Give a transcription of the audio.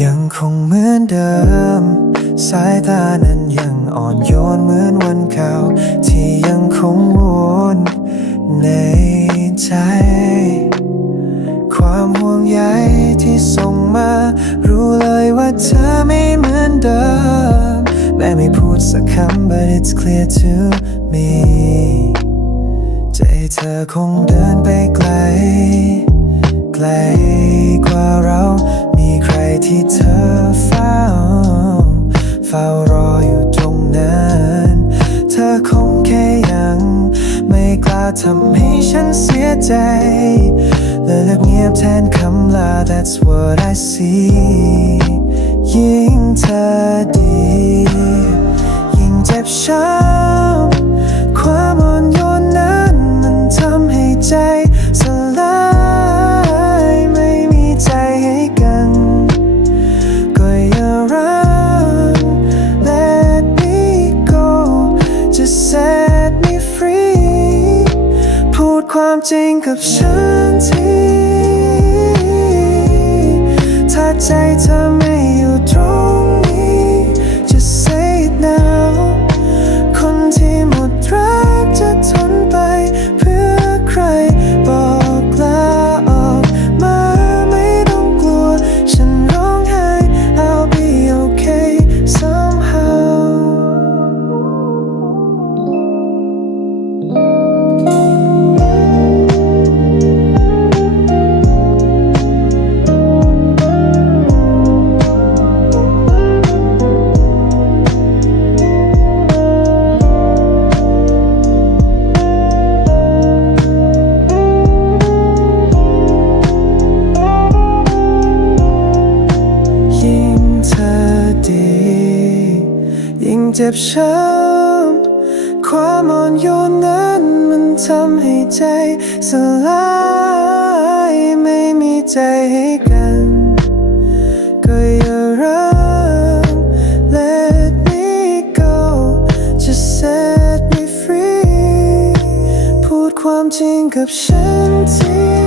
ยังคงเหมือนเดิม สายตานั้นยังอ่อนโยนเหมือนวันเก่า ที่ยังคงวนในใจ ความห่วงใยที่ส่งมา รู้เลยว่าเธอไม่เหมือนเดิม แม้ไม่พูดสักคำ but it's clear to me ใจเธอคงเดินไปไกล ฝ้ารออยู่ตรงนั้น เธอคงแค่ยัง ไม่กล้าทำให้ฉันเสียใจเลยเลือกเงียบแทนคำลา that's what I see ความจริงกับฉันที ถ้าใจเธอ เจ็บช้ำความอ่อนโยนนั้นมันทำให้ใจสลายไม่มีใจให้กัน ก็อย่ารัก let me go just set me free พูดความจริงกับฉันที